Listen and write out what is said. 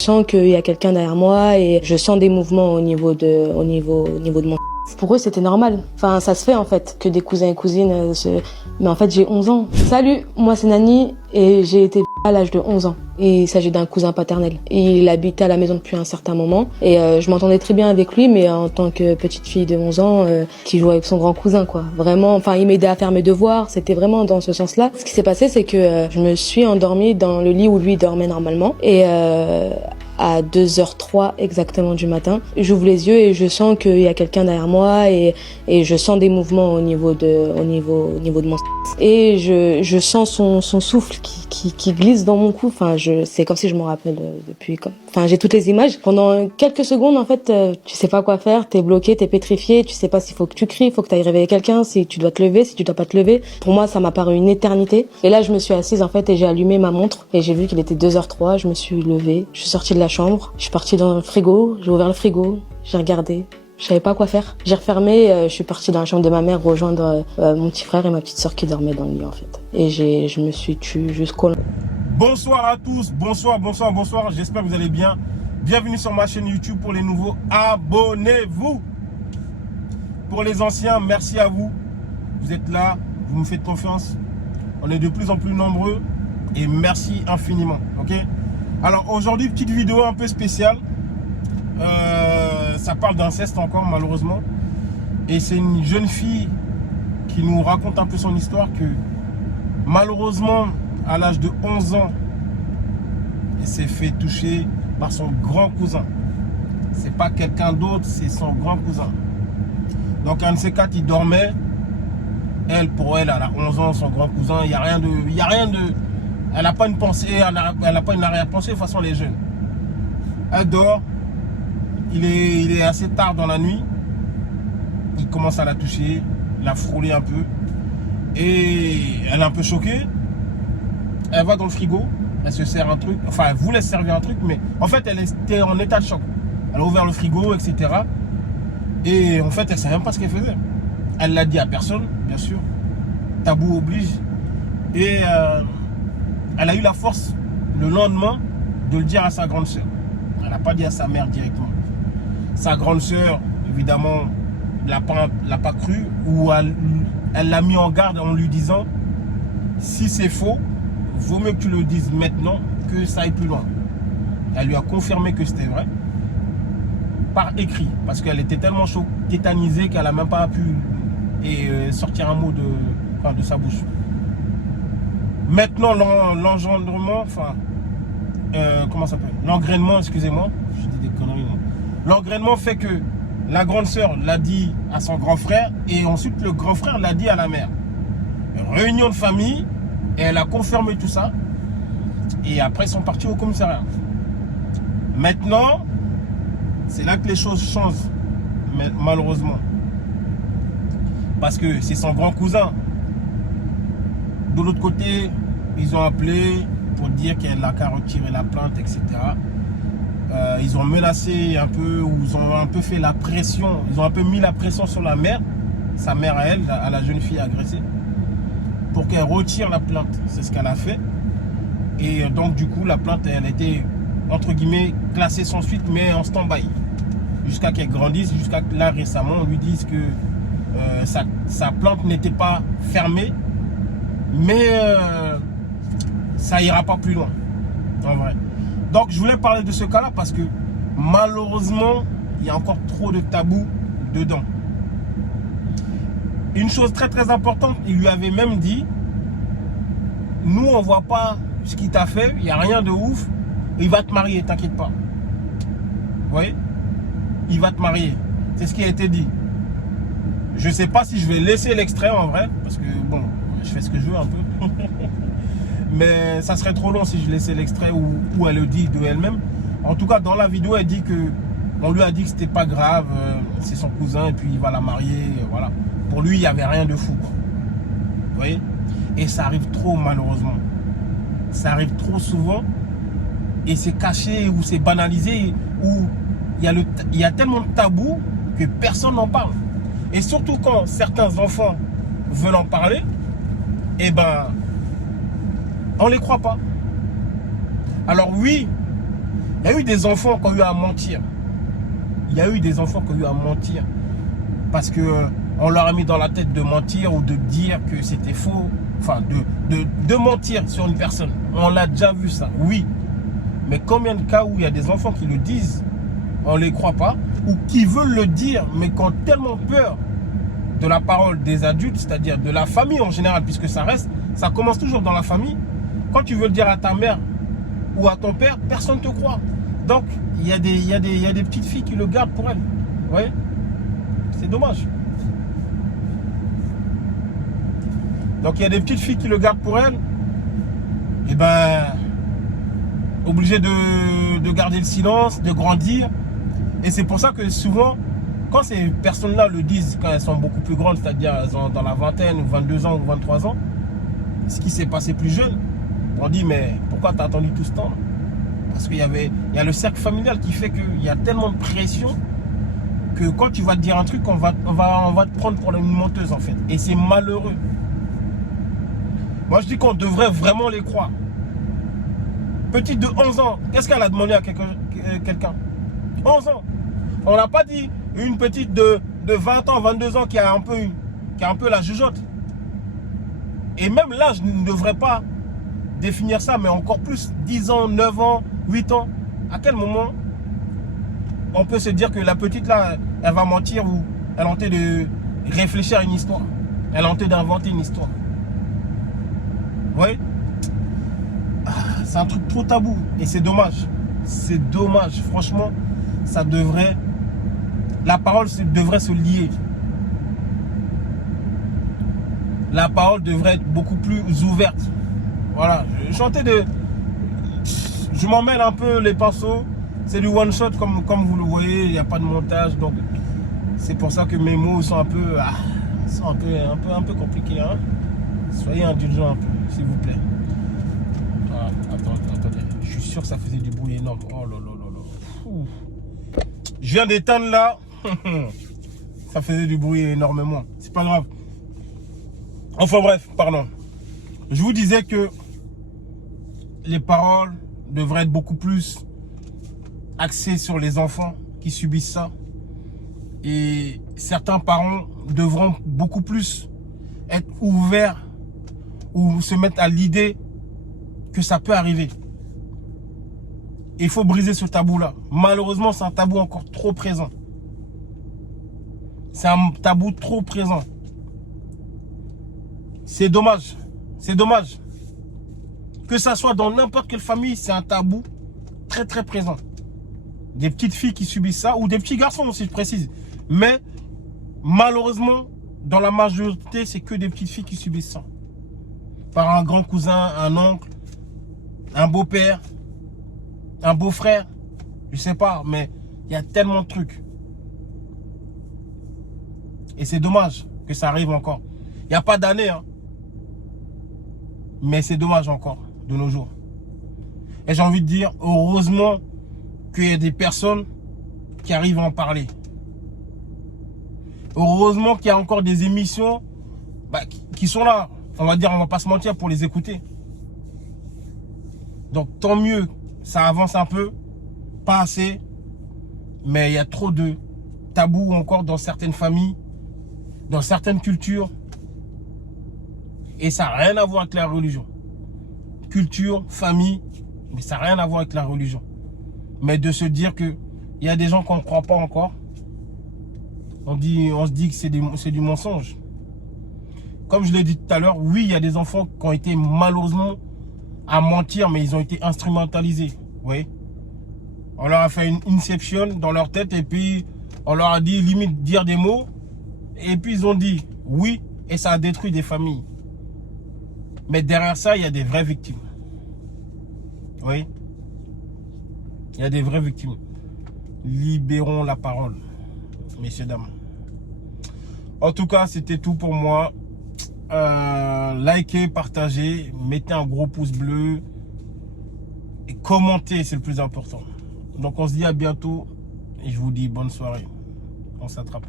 Je sens qu'il y a quelqu'un derrière moi et je sens des mouvements au niveau de mon... Pour eux, c'était normal. Enfin, ça se fait en fait, que des cousins et cousines Mais en fait, j'ai 11 ans. Salut, moi c'est Nani et j'ai été à l'âge de 11 ans. Et il s'agit d'un cousin paternel. Il habitait à la maison depuis un certain moment et je m'entendais très bien avec lui, mais en tant que petite fille de 11 ans qui jouait avec son grand cousin, quoi. Vraiment, enfin, il m'aidait à faire mes devoirs, c'était vraiment dans ce sens-là. Ce qui s'est passé, c'est que je me suis endormie dans le lit où lui dormait normalement et à 2h03 exactement du matin, j'ouvre les yeux et je sens qu'il y a quelqu'un derrière moi et je sens des mouvements au niveau de mon... Et je sens son souffle qui glisse dans mon cou. Enfin, c'est comme si je me rappelle depuis. Enfin, j'ai toutes les images. Pendant quelques secondes, en fait, tu sais pas quoi faire. T'es bloqué, t'es pétrifié. Tu sais pas s'il faut que tu cries, il faut que t'ailles réveiller quelqu'un, si tu dois te lever, si tu dois pas te lever. Pour moi, ça m'a paru une éternité. Et là, je me suis assise en fait et j'ai allumé ma montre et j'ai vu qu'il était 2h03. Je me suis levée, je suis sortie de la chambre, je suis partie dans le frigo, j'ai ouvert le frigo, j'ai regardé. Je savais pas quoi faire. J'ai refermé, je suis partie dans la chambre de ma mère rejoindre mon petit frère et ma petite sœur qui dormaient dans le lit en fait. Et je me suis tue jusqu'au... Bonsoir à tous, bonsoir, j'espère que vous allez bien. Bienvenue sur ma chaîne YouTube. Pour les nouveaux, abonnez-vous. Pour les anciens, merci à vous. Vous êtes là, vous me faites confiance. On est de plus en plus nombreux et merci infiniment, ok? Alors aujourd'hui, petite vidéo un peu spéciale. Ça parle d'inceste encore malheureusement. Et c'est une jeune fille qui nous raconte un peu son histoire que malheureusement à l'âge de 11 ans elle s'est fait toucher par son grand cousin. C'est pas quelqu'un d'autre, c'est son grand cousin. Donc un de ces quatre il dormait. Pour elle, elle a 11 ans, son grand cousin, il y a rien de elle n'a pas une pensée, elle n'a pas une arrière-pensée. De toute façon, les jeunes. Elle dort. Il est assez tard dans la nuit. Il commence à la toucher, la frôler un peu. Et elle est un peu choquée. Elle va dans le frigo. Elle se sert un truc. Enfin, elle voulait se servir un truc. Mais en fait, elle était en état de choc. Elle a ouvert le frigo, etc. Et en fait, elle ne savait même pas ce qu'elle faisait. Elle l'a dit à personne, bien sûr. Tabou oblige. Et elle a eu la force, le lendemain, de le dire à sa grande sœur. Elle n'a pas dit à sa mère directement. Sa grande sœur, évidemment, l'a pas cru, ou elle l'a mis en garde en lui disant si c'est faux, vaut mieux que tu le dises maintenant que ça aille plus loin. Elle lui a confirmé que c'était vrai par écrit, parce qu'elle était tellement tétanisée qu'elle n'a même pas pu sortir un mot de sa bouche. Maintenant, l'engendrement, enfin, comment ça s'appelle? L'engrainement, excusez-moi, je dis des conneries. L'engrainement fait que la grande sœur l'a dit à son grand frère et ensuite le grand frère l'a dit à la mère. Réunion de famille et elle a confirmé tout ça. Et après, ils sont partis au commissariat. Maintenant, c'est là que les choses changent, malheureusement. Parce que c'est son grand cousin. De l'autre côté, ils ont appelé pour dire qu'elle n'a qu'à retirer la plainte, etc. Ils ont menacé un peu, ou ils ont un peu fait la pression. Ils ont un peu mis la pression sur la mère, sa mère à elle, à la jeune fille agressée, pour qu'elle retire la plainte. C'est ce qu'elle a fait. Et donc du coup, la plainte, elle a été, entre guillemets, classée sans suite, mais en stand-by. Jusqu'à qu'elle grandisse, jusqu'à que là, récemment, on lui dise que sa plainte n'était pas fermée. Mais ça ira pas plus loin, en vrai. Donc je voulais parler de ce cas-là parce que malheureusement, il y a encore trop de tabous dedans. Une chose très très importante, il lui avait même dit, nous on voit pas ce qu'il t'a fait, il n'y a rien de ouf, il va te marier, t'inquiète pas. Vous voyez? Il va te marier. C'est ce qui a été dit. Je sais pas si je vais laisser l'extrait en vrai, parce que bon, je fais ce que je veux un peu. Mais ça serait trop long si je laissais l'extrait où elle le dit de elle-même. En tout cas, dans la vidéo, elle dit que on lui a dit que c'était pas grave, c'est son cousin et puis il va la marier, voilà. Pour lui, il n'y avait rien de fou, quoi. Vous voyez? Et ça arrive trop, malheureusement. Ça arrive trop souvent et c'est caché ou c'est banalisé, ou il y a tellement de tabous que personne n'en parle. Et surtout quand certains enfants veulent en parler, eh ben, on ne les croit pas. Alors oui, Il y a eu des enfants qui ont eu à mentir. Il y a eu des enfants qui ont eu à mentir. Parce que on leur a mis dans la tête de mentir ou de dire que c'était faux. Enfin, de mentir sur une personne. On l'a déjà vu ça, oui. Mais combien de cas où il y a des enfants qui le disent, on ne les croit pas, ou qui veulent le dire, mais qui ont tellement peur de la parole des adultes, c'est-à-dire de la famille en général, puisque ça commence toujours dans la famille. Quand tu veux le dire à ta mère ou à ton père, personne ne te croit. Donc, il y a des petites filles qui le gardent pour elles. Vous voyez? C'est dommage. Donc, il y a des petites filles qui le gardent pour elles. Et ben, obligé de garder le silence, de grandir. Et c'est pour ça que souvent, quand ces personnes-là le disent, quand elles sont beaucoup plus grandes, c'est-à-dire elles ont dans la vingtaine, ou 22 ans, ou 23 ans, ce qui s'est passé plus jeune, on dit, mais pourquoi tu as attendu tout ce temps? Parce qu'il y a le cercle familial qui fait qu'il y a tellement de pression que quand tu vas te dire un truc, on va te prendre pour une menteuse en fait. Et c'est malheureux. Moi je dis qu'on devrait vraiment les croire. Petite de 11 ans, qu'est-ce qu'elle a demandé à quelqu'un? 11 ans. On n'a pas dit une petite de 20 ans, 22 ans qui a un peu la jugeote. Et même là, je ne devrais pas définir ça, mais encore plus 10 ans, 9 ans, 8 ans. À quel moment on peut se dire que la petite là, elle va mentir ou elle a tenté de réfléchir à une histoire? Elle a tenté d'inventer une histoire. Vous voyez? C'est un truc trop tabou et c'est dommage. C'est dommage. Franchement, ça devrait... La parole devrait se lier. La parole devrait être beaucoup plus ouverte. Voilà. Je m'emmène un peu les pinceaux. C'est du one shot comme vous le voyez. Il n'y a pas de montage. Donc c'est pour ça que mes mots sont un peu compliqués. Hein. Soyez indulgents un peu, s'il vous plaît. Ah, attendez. Je suis sûr que ça faisait du bruit énorme. Oh là là là là. Je viens d'éteindre là. Ça faisait du bruit énormément. C'est pas grave. Enfin bref, pardon. Je vous disais que les paroles devraient être beaucoup plus axées sur les enfants qui subissent ça. Et certains parents devront beaucoup plus être ouverts ou se mettre à l'idée que ça peut arriver. Il faut briser ce tabou-là. Malheureusement, c'est un tabou encore trop présent. C'est un tabou trop présent. C'est dommage. C'est dommage. Que ça soit dans n'importe quelle famille, c'est un tabou très très présent. Des petites filles qui subissent ça, ou des petits garçons aussi, je précise. Mais malheureusement, dans la majorité, c'est que des petites filles qui subissent ça. Par un grand cousin, un oncle, un beau-père, un beau-frère, je sais pas, mais il y a tellement de trucs. Et c'est dommage que ça arrive encore. Il n'y a pas d'année, hein. Mais c'est dommage encore, de nos jours. Et j'ai envie de dire, heureusement qu'il y a des personnes qui arrivent à en parler. Heureusement qu'il y a encore des émissions qui sont là. On va dire, on va pas se mentir, pour les écouter. Donc tant mieux, ça avance un peu, pas assez, mais il y a trop de tabous encore dans certaines familles, dans certaines cultures, et ça n'a rien à voir avec la religion. Culture, famille, mais ça n'a rien à voir avec la religion. Mais de se dire que il y a des gens qu'on ne croit pas encore, on se dit que c'est du mensonge. Comme je l'ai dit tout à l'heure, oui, il y a des enfants qui ont été malheureusement à mentir, mais ils ont été instrumentalisés. Oui. On leur a fait une inception dans leur tête et puis on leur a dit limite dire des mots. Et puis ils ont dit oui et ça a détruit des familles. Mais derrière ça, il y a des vraies victimes. Oui. Il y a des vraies victimes. Libérons la parole, messieurs, dames. En tout cas, c'était tout pour moi. Likez, partagez, mettez un gros pouce bleu et commentez, c'est le plus important. Donc on se dit à bientôt et je vous dis bonne soirée. On s'attrape.